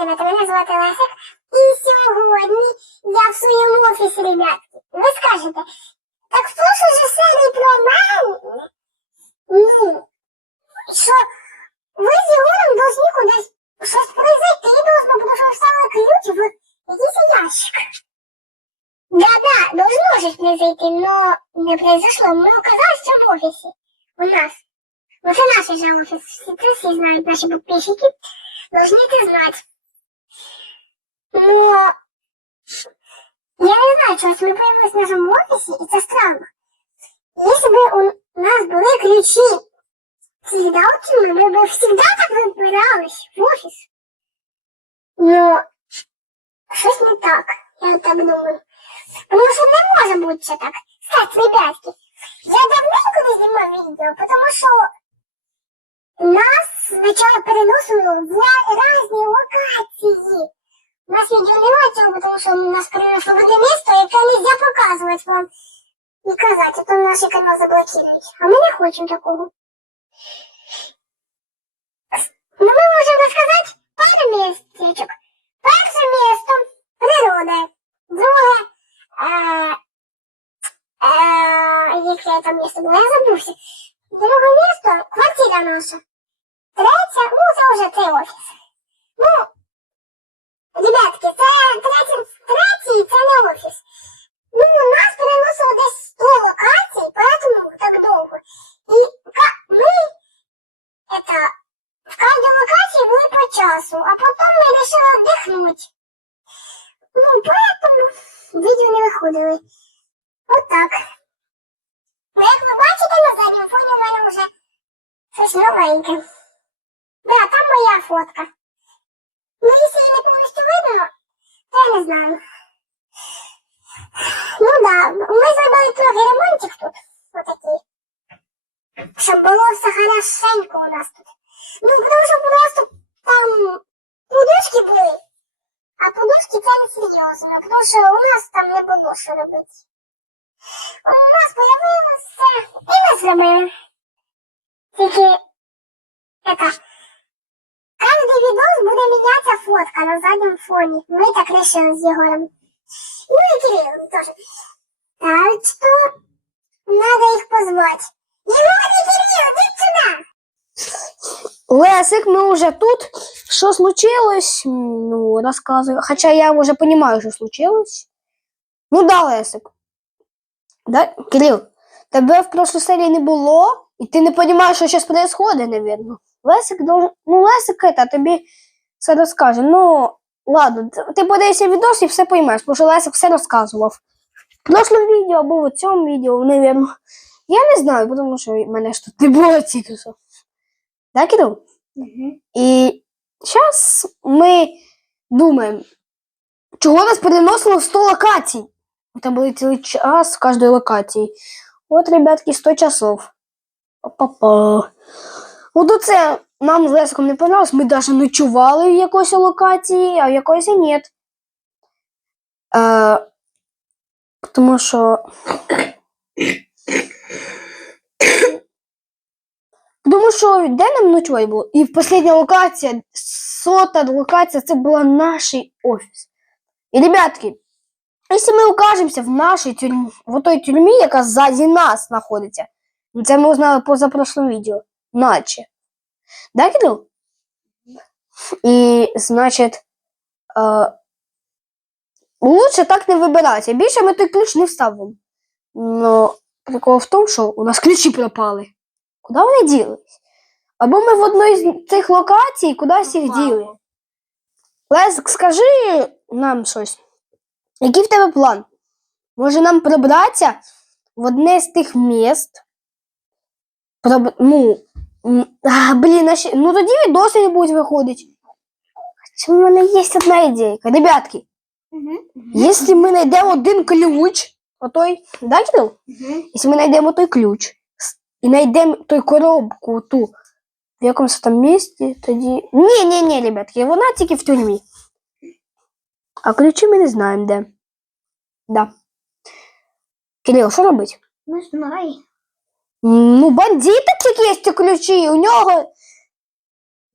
ребята, мене звати Лесик. І сьогодні я в своєму офісі, ребятки. Ви скажете, так в прошлій же серії про мене, ні, що ви з Єгором должны кудись щось произойти должно, потому що вставили ключ в якийсь ящик. Да-да, должно же произойти, но не произошло. Мы оказались в том офисе. У нас. Ну, это наш же офис. Все, все знают, наши подписчики. Должны это знать. чогось ми появились в нашому офісі, і це странно. Якщо б у нас були ключі всегда у Тимы, мы бы всегда так выбирались в офис. Но щось не так, я так думаю. Потому что не може бути це так. Кстати, ребятки, я давненько не знімав відео, потому що нас спочатку переносило в різні локації. У нас відео немає цього, потому що нас перенесло в одне місто, яке нельзя показувати вам і казати, а то наш канал заблокирують. А ми не хочемо такого. Ну, ми можемо сказати пару містечок. Перше місто природа. Друге, е, е, яке там місто було, я забувся. Друге місто квартира наша. Третє, ну це вже цей офіс. Ну, ребятки, це третє, третій, це не офіс. Ну, нас переносило десь 100 локацій, поэтому так довго. І ка- ми, это, в каждой локації були по часу, а потім ми вирішили віддихнути. Ну, поэтому відео не виходили. Щоб було все хорошенько у нас тут. Ну, тому що просто там подушки були. А подушки це не серйозно, тому що у нас там не було що робити. У нас появилося, і ми зробили. Тільки, это, Каждый видос буде мінятися фотка на задньому фоні. Ми так решили з Єгором. Ну і Кирилл тоже. Так что надо їх позвати. Єгор і Кирилл, йдіть сюди! Лесик, мы уже тут. Что случилось? М, Ну, рассказывай. Хотя я уже понимаю, что случилось. Ну да, Лесик. Да, Кирилл, тебе в прошлой серии не було, и ты не понимаешь, что сейчас происходит, наверное. Лесик должен... Ну, Лесик это тобі все розкаже. Ну, ладно, ти- ти подивишся відос і все поймеш, тому що Лесик все розказував. В прошлому відео або в цьому відео, наверное. Я не знаю, тому що мене ж тут не було тільки що. Да, Кирилл? І зараз ми думаємо, чого нас переносило в 100 локацій. Там були цілий час в кожній локації. От, ребятки, 100 часов. Па-па. От оце нам з Лесиком не понравилось. Ми навіть ночували в якоїсь локації, а в якоїсь ні. Е, тому що. Тому що де нам ночувати було? І остання локація, сота локація, це була наш офіс. І, ребятки, якщо ми окажемося в нашій тюрмі, в той тюрмі, яка ззаді нас знаходиться, ну, це ми узнали позапрошлому відео, наче. Да, Кирил? І, значить, е, лучше так не вибирати. Більше ми той ключ не вставимо. Но прикол в тому, що у нас ключі пропали. Куди вони ділись? Або ми в одній з цих локацій кудись їх діли. Лесик, скажи нам щось. Який в тебе план? Може нам пробратися в одне з тих міст? Проб... Ну, а, блін, ще... ну тоді відоси не будуть виходити. Хоча в мене є одна ідейка. Ребятки, якщо ми знайдемо один ключ, отой, да, Кирил? Якщо ми знайдемо той ключ і знайдемо той коробку ту в якомусь там місці, тоді. Ні, ні, ні, ребятки, вона тільки в тюрмі. А ключі ми не знаємо де. Да. Кирил, що робить? Не знаю. М, Ну, бандитик є ті ключі, у нього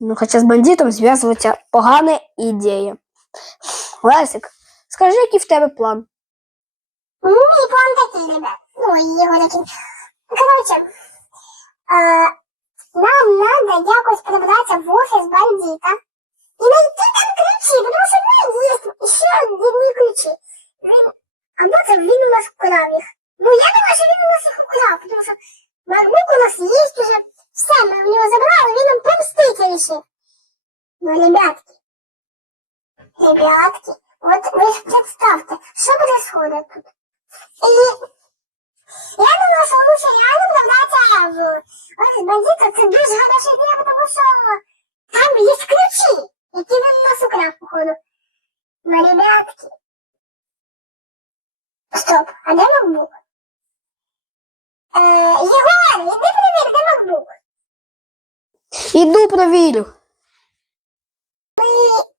Ну, хоча з бандитом зв'язуватися погана ідея. Лесик, скажи, який в тебе план? Ну, мій план такий, ребят. Ну, і його такий. Коротше, а, нам надо якось пробратися в офіс бандита і знайти там ключі, тому що в нього є ще одні ключі. Він, або це він у нас вкрав їх. Ну, я думаю, що він у нас їх украв, тому що у нас є уже, все, ми в нього забрали, він нам помстить рішив. Ну, ребятки, ребятки, от ви ж представте, що происходит тут. І я думаю, що лучше реально вдаватися в офіс бандита, це дуже хороша ідея, тому що там є ключі, які він у нас украв, походу. Ну, ребятки. Стоп, а де MacBook? Е, Єгор, іди перевір, де MacBook? Іду провірю.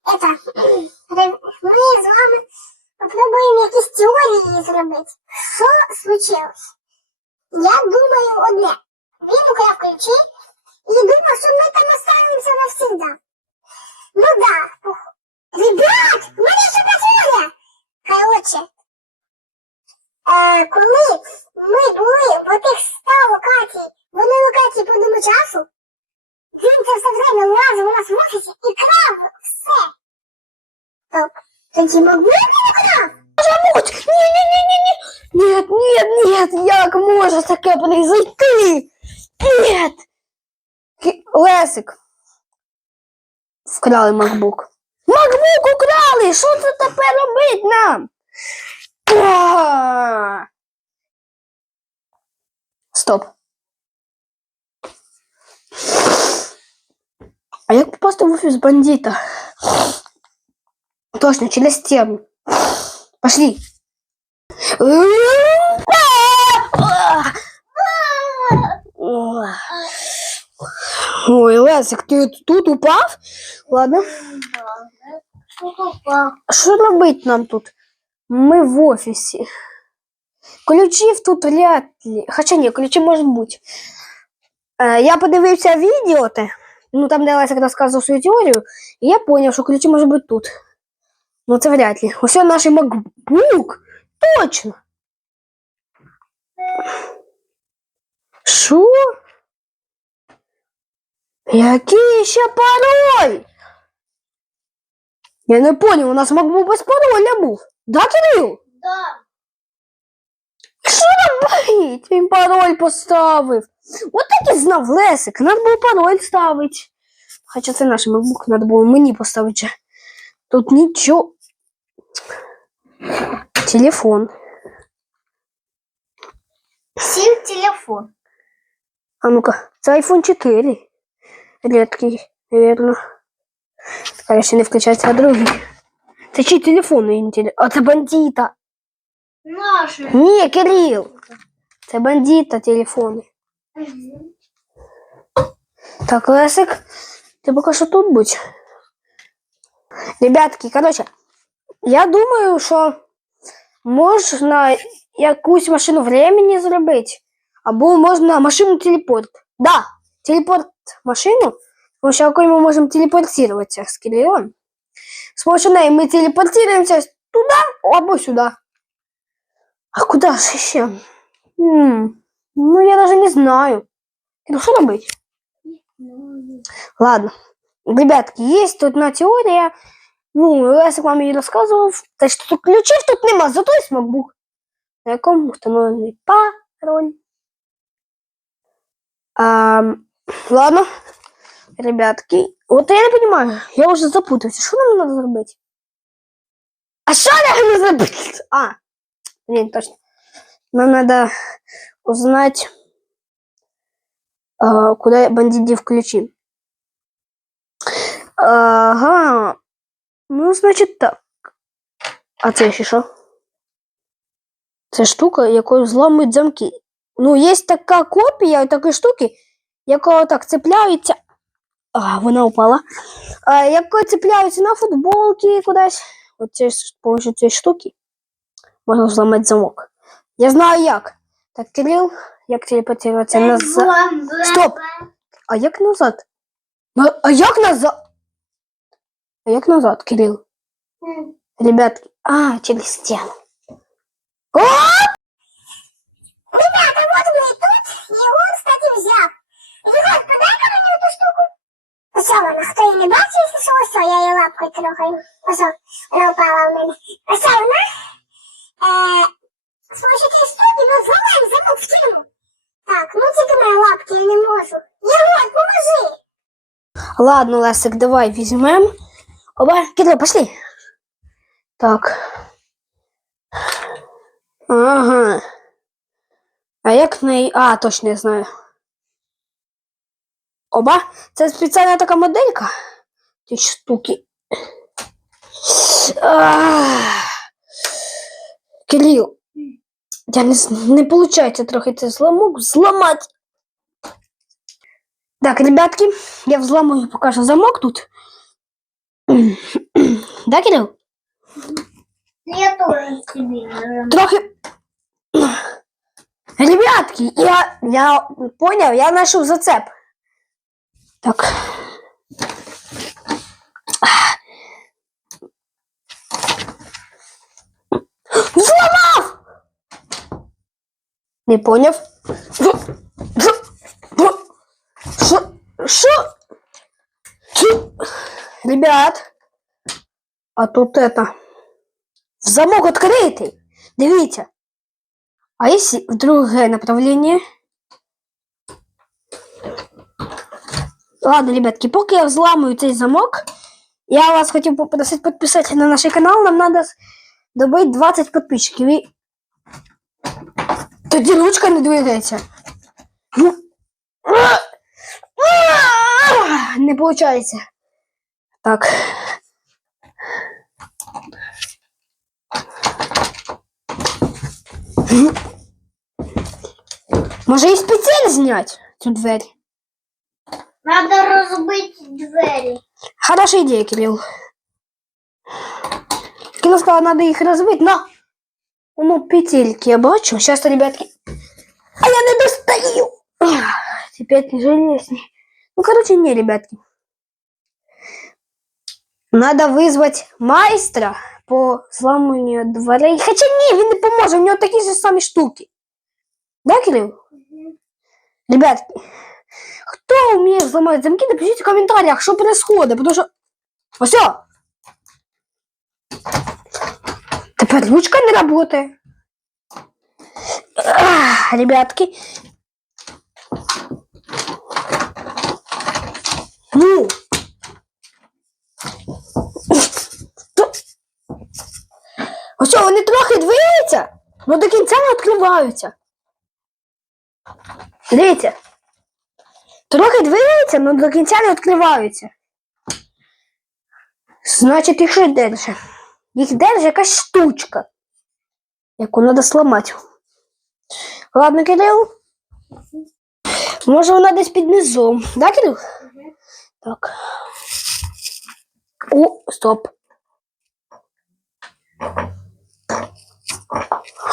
Это, ре- ми з вами попробуємо якісь теорії зробити. Що случилось? Я думаю одне. Він украв ключі і думав, що ми там останемося навсегда. Ну да. Ребят, у мене ще теорія. Короче, е, коли ми були в отих ста локацій, в одній локації по одному часу, він це все время лазив у нас в офісі і крав все. Так, тоді мабуть Нет, нет, нет, як може таке произойти? Нет! Лесик. Вкрали MacBook. MacBook украли! Що це тепер робить нам? А! Стоп. А як попасти в офіс бандита? Точно, через стену. Пошли. Ой, Лесик, ти от тут упав? Ладно. А Що робити нам тут? Ми в офісі. Ключів тут вряд ли. Хоча ні, ключі можуть бути. Е, я подивився відео, те, ну там, де Лесик розказував свою теорію, і я зрозумів, що ключі можуть бути тут. Ну, це вряд ли. Ось наш MacBook. Точно. Що? Який ще пароль? Я не понял, у нас MacBook без пароля був. Да, Кирил? Да. Що робить? Він пароль поставив. От так і знав Лесик. Надо було пароль ставити. Хоча це наш MacBook, надо було мені поставити. Тут нічого. Телефон. Сів телефон. А ну-ка, це iPhone 4. Редкий, наверное. Конечно, не включається, а другий. Це чий телефон? я не теле- А це бандита. Наши. Ні, Кирил. Це бандита телефони. Так, Лесик, ти поки що тут будь. Ребятки, короче, я думаю, що можна якусь машину времени зробити, або можна машину телепорт. Да, телепорт машину, тому що якою ми можемо телепортуватися з Кирилом. З помощью неї ми телепортуємося туди або сюди. А куда же еще? М, Ну, я даже не знаю. Ну, что робить? Ладно. Ребятки, есть тут одна теория. Ну, Лесик вам її розказував. Те, що тут ключів тут нема, зато є MacBook, на якому встановлений пароль. А, ладно, ребятки. Вот я не понимаю, я уже запутався. Що нам надо зробити? А що нам надо зробити? А, Блин, точно. Нам надо узнать, а, куда бандит дев ключи. Ага. Ну, значить так. А це ще що? Це штука, якою зламують замки. Ну, є така копія такої штуки, яка так цепляється. А, вона упала. А, якою цепляються на футболки кудись. Оце з помощью цієї штуки можна зламати замок. Я знаю як. Так, Кирил, як телепортуватися назад. Стоп! А як назад? Ну, а як назад? А як назад, Кирил? М. Ребятки, а, через стену. О! Ребята, вот мы и тут, и он, кстати, взял. Ребят, подай-ка мені эту штуку. Ось вона, хто її не бачив, якщо що, ось, я її лапкою трогаю. Ось, вона упала у мене. Ось вона. Е, з помощью цієї штуки ми взламаємо замок в тему. Так, ну тільки мої лапки, я не можу. Єгор, поможи. Ладно, Лесик, давай візьмем. Оба, Кирилл, пошли. Так. Ага. А як неї. А, точно я знаю. Оба, це спеціальна така моделька. Ці штуки. Ах. Кирил, я не, не получается трохи цей зламок зламати. Так, ребятки, я взламываю пока что замок тут. Да, Кирилл? Я теж собі. Трохи. Ребятки, я, я понял, я нашел зацеп. Так. Взломав! Не понял. Что? Что? Чё? Ребят, а тут это... Замок відкритий. Дивіться. А якщо в друге направлення? Ладно, ребятки, поки я взламую цей замок, я вас хотів попросити підписатися на наш канал. Нам треба добити 20 підписчиків. І... Тоді ручка не двигається. Ну. Не виходить. Так. Може і спеціально зняти цю двері? Надо розбити двері. Хорошая идея, Кирилл. Кирилл сказал, надо их разбить, но... Ну, петельки я бачу. Сейчас, ребятки... А я не достаю! Ах, Теперь тяжелее с ней. Ну, короче, не, ребятки. Надо вызвать майстра по взламыванию дверей. Хотя не, він не поможе, у него такие же самые штуки. Да, Кирилл? Ребятки, кто умеет взломать замки, напишите в комментариях, что происходит, потому что... Все. Теперь ручка не работает. Ах, Ребятки. Ну. Ось вони трохи двигаються, але до кінця не відкриваються. Дивіться. Трохи двигаються, але до кінця не відкриваються. Значить, їх щось держить. Їх держить якась штучка, яку треба зламати. Ладно, Кирил. Може, вона десь під низом. Да, Кирил? Так. О, стоп.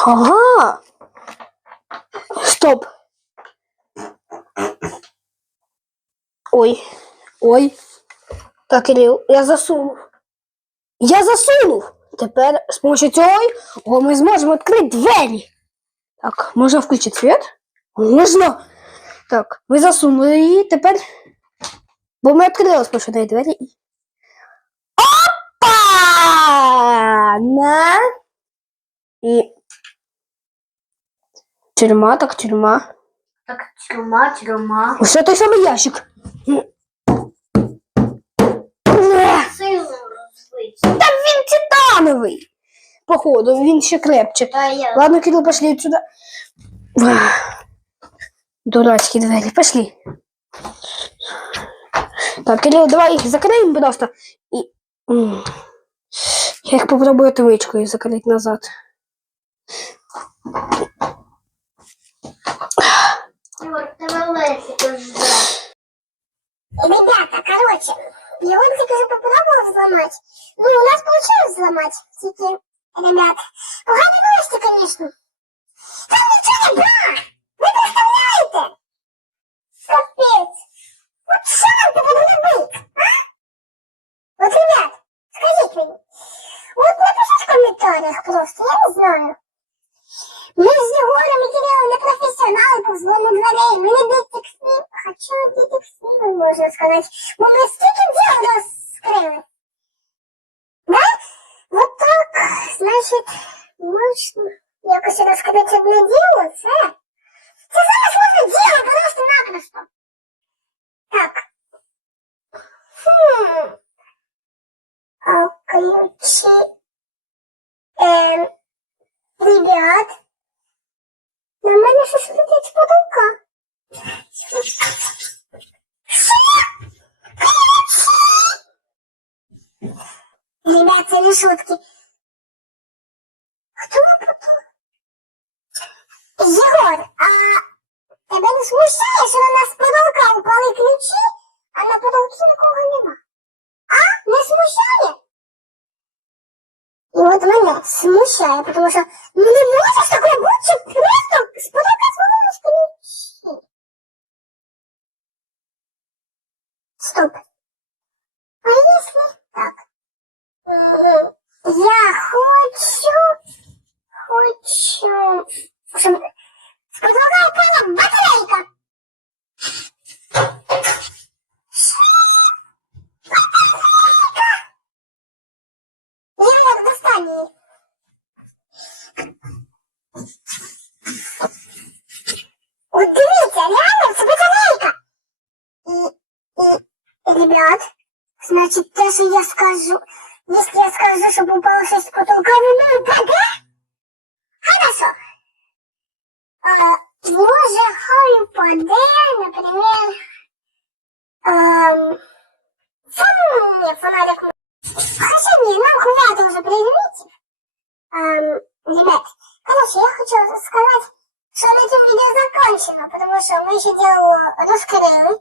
Ага. Стоп. Ой, ой. Так, Кирил, я засунув. Я засунув. Тепер з помощью цього ми зможемо відкрити двері. Так, можна включити світ? Можна. Так, ми засунули її, тепер. Бо ми відкрили неї двері. Опа! На. І. Тюрма, так, тюрма. Так, тюрма, тюрма. Ось той самий ящик. Та він титановий. Походу, він ще крепче. Та я. Ладно, Кирилл, пошли отсюда. Ах, Дурацкие двери, пошли. Так, Кирилл, давай их закроем просто. М, Я их попробую отвычкой закрыть назад. Ребята, короче, и он тільки вже попробував зламати. Ну, у нас получилось зламати, тільки, ребят. Погані новості, конечно. Там нічого не брак! Ви представляєте? Капець. Вот что нам повинно быть, а? Вот, ребят, скажите мне. Вот напишите в комментариях просто, я не знаю. Ми з Єгором і Кирилом не професіонали по взлому дверей. Ми не детектив. Хочу детективом, можна сказати. Бо ми стільки діл розкрили. Да? Вот так, значить, можна якось розкрити одне діло, це... Це саме сложне діло, просто-напросто. Так. Хм. А ключі... Ем... Ребят, на мене щось летить потолка. Ребят, це не шутки. Хто потолок? Єгор, а тебе не смущає, що на нас з потолка упали ключі, а на потолці нікого нема? А? Не смущає? І от мене смущає, тому що ну не може ж таке бути, щоб просто з потолка звалились ключі. Стоп. А если так? М, Я хочу, хочу, щоб з потолка упала батарейка. Я достань її. От дивіться, реально, це батарейка. І, і, ребят, значить, те, що я скажу, якщо я скажу, щоб упало щось з потолка, воно упаде? Хорошо. А, може, хай упаде, наприклад, ем, сам мені фонарик Хорошо, не, нам хватит уже предметов. Эм, ребят, короче, я хочу сказать, что на этом видео закончено, потому что мы